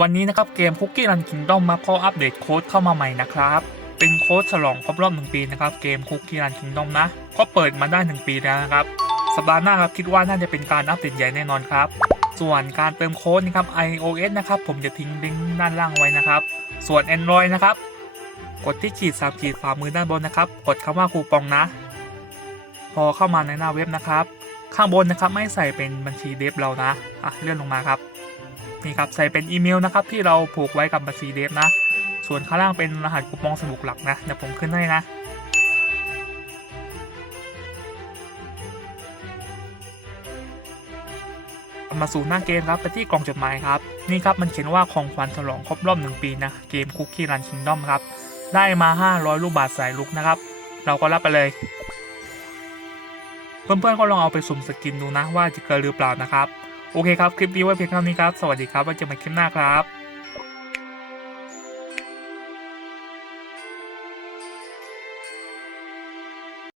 วันนี้นะครับเกม Cookie Run Kingdom มาข้ออัปเดตโค้ดเข้ามาใหม่นะครับ เป็นโค้ดฉลองครบรอบ 1 ปีนะครับเกม Cookie Run Kingdom นะ ก็เปิดมาได้ 1 ปีแล้วนะครับ สัปดาห์หน้าครับคิดว่าน่าจะเป็นการอัปเดตใหญ่แน่นอนครับ ส่วนการเติมโค้ดนะครับ iOS นะครับผมจะทิ้งลิงก์ด้านล่างไว้นะครับ ส่วน Android นะครับ กดที่ขีดสามขีดขวามือด้านบนนะครับ กดคำว่าคูปองนะ พอเข้ามาในหน้าเว็บนะครับ ข้างบนนะครับไม่ใส่เป็นบัญชีเดฟเรานะอะเลื่อนลงมาครับ นี่ครับใส่เป็นอีเมลนะครับที่เราผูกไว้กับบัญชีเดฟนะ ส่วนข้างล่างเป็นรหัสคูปองสมุกหลักนะเดี๋ยวผมขึ้นให้นะมาสู่หน้าเกมครับไปที่กล่องจดหมายครับ นี่ครับมันเขียนว่าของขวัญฉลองครบรอบหนึ่งปีนะ เกมคุกกี้รันคิงดอมครับ ได้มา 500 ลูกบาทสายลุกนะครับ เราก็รับไปเลย เพื่อนๆก็ลองเอาไปสุ่มสกินดูนะว่าจะเกินหรือเปล่านะครับ โอเคครับ คลิปนี้ไว้เพียงเท่านี้ครับ สวัสดีครับไว้เจอกันคลิปหน้าครับ